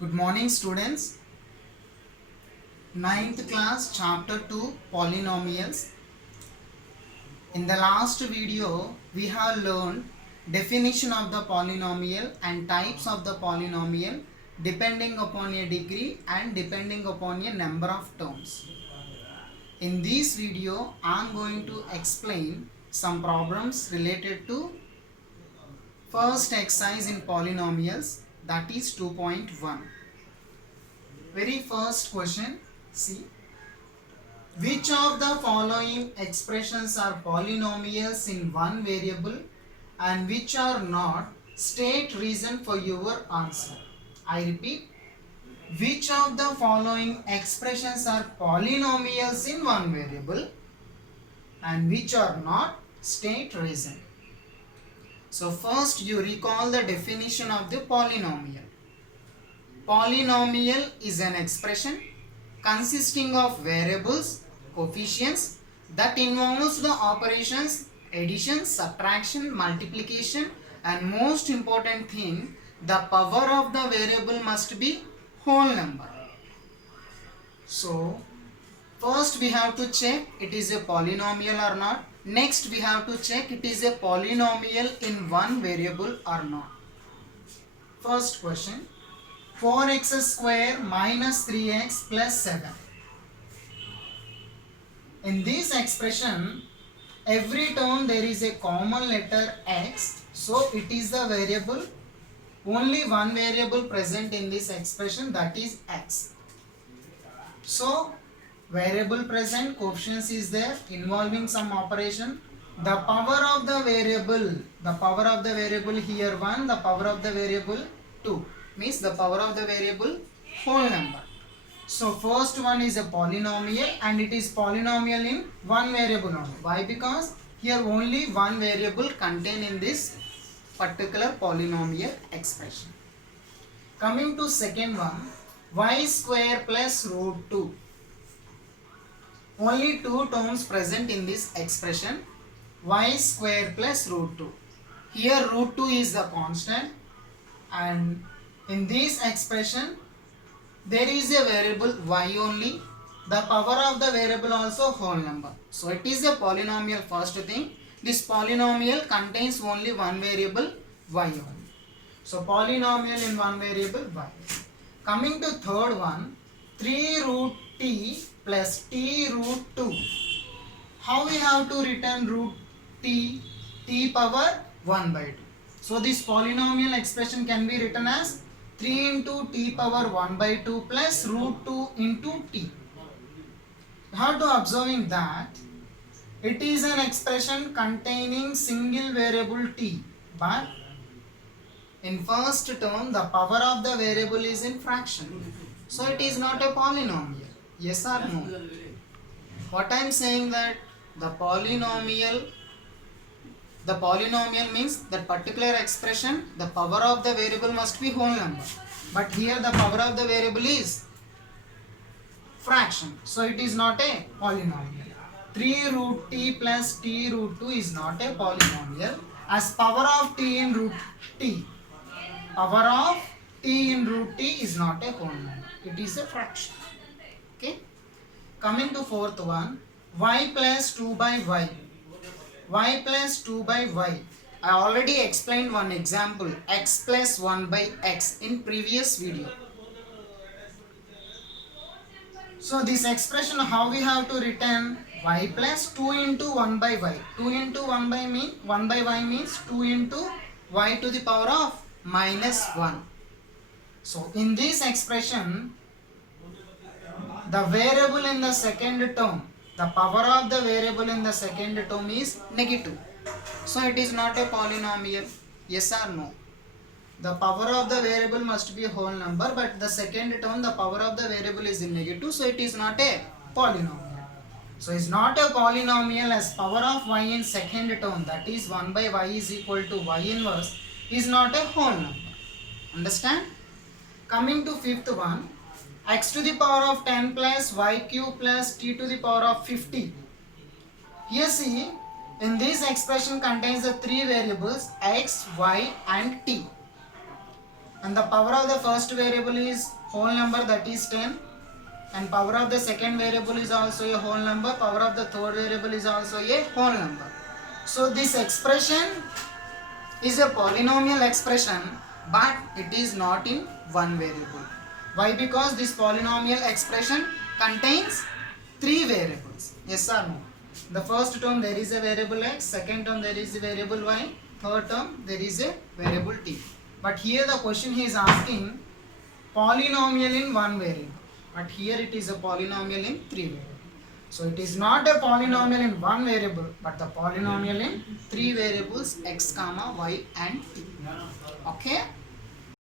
Good morning, students. Ninth class, chapter 2, polynomials. In the last video, we have learned definition of the polynomial and types of the polynomial depending upon a degree and depending upon a number of terms. In this video, I am going to explain some problems related to first exercise in polynomials, that is 2.1. Very first question, see. Which of the following expressions are polynomials in one variable and which are not? State reason for your answer. I repeat, which of the following expressions are polynomials in one variable and which are not? State reason. So first you recall the definition of the polynomial. Polynomial is an expression consisting of variables, coefficients that involves the operations addition, subtraction, multiplication, and most important thing, the power of the variable must be whole number. So first we have to check it is a polynomial or not. Next we have to check it is a polynomial in one variable or not. First question, 4x square minus 3x plus 7. In this expression, every term there is a common letter x, so it is the variable, only one variable present in this expression, that is x. So variable present, coefficients is there involving some operation. The power of the variable here 1, the power of the variable 2, means the power of the variable whole number. So first one is a polynomial and it is polynomial in one variable only. Why? Because here only one variable contained in this particular polynomial expression. Coming to second one, y square plus root 2. Only two terms present in this expression, y square plus root 2. Here root 2 is the constant and in this expression there is a variable y only, the power of the variable also whole number. So it is a polynomial. First thing, this polynomial contains only one variable y only. So polynomial in one variable y. Coming to third one, 3 root t plus t root 2. How we have to written root t? T power 1 by 2. So this polynomial expression can be written as 3 into t power 1 by 2 plus root 2 into t. You have to observing that it is an expression containing single variable t, but in first term the power of the variable is in fraction. So it is not a polynomial. Yes or no? What I am saying that the polynomial means that particular expression, the power of the variable must be whole number. But here the power of the variable is fraction. So it is not a polynomial. 3 root t plus t root 2 is not a polynomial, as power of t in root t. Power of t in root t is not a whole number. It is a fraction. Okay. Coming to fourth one, y plus 2 by y. Y plus 2 by y. I already explained one example, x plus 1 by x in previous video. So this expression, how we have to written? Y plus 2 into 1 by y. 2 into 1 by y means 2 into y to the power of minus 1. So in this expression, the variable in the second term, the power of the variable in the second term is negative. So it is not a polynomial. Yes or no? The power of the variable must be a whole number, but the second term the power of the variable is in negative, so it is not a polynomial. So it is not a polynomial, as power of y in second term, that is 1 by y is equal to y inverse, is not a whole number. Understand? Coming to fifth one, x to the power of 10 plus y cube plus t to the power of 50. Here see, in this expression contains the three variables x, y and t. and the power of the first variable is whole number, that is 10, and power of the second variable is also a whole number, power of the third variable is also a whole number. So this expression is a polynomial expression, but it is not in one variable. Why? Because this polynomial expression contains three variables. Yes or no? The first term there is a variable x, second term there is a variable y, third term there is a variable t. But here the question he is asking polynomial in one variable, but here it is a polynomial in three variables. So it is not a polynomial in one variable, but the polynomial in three variables x, y and t. Okay.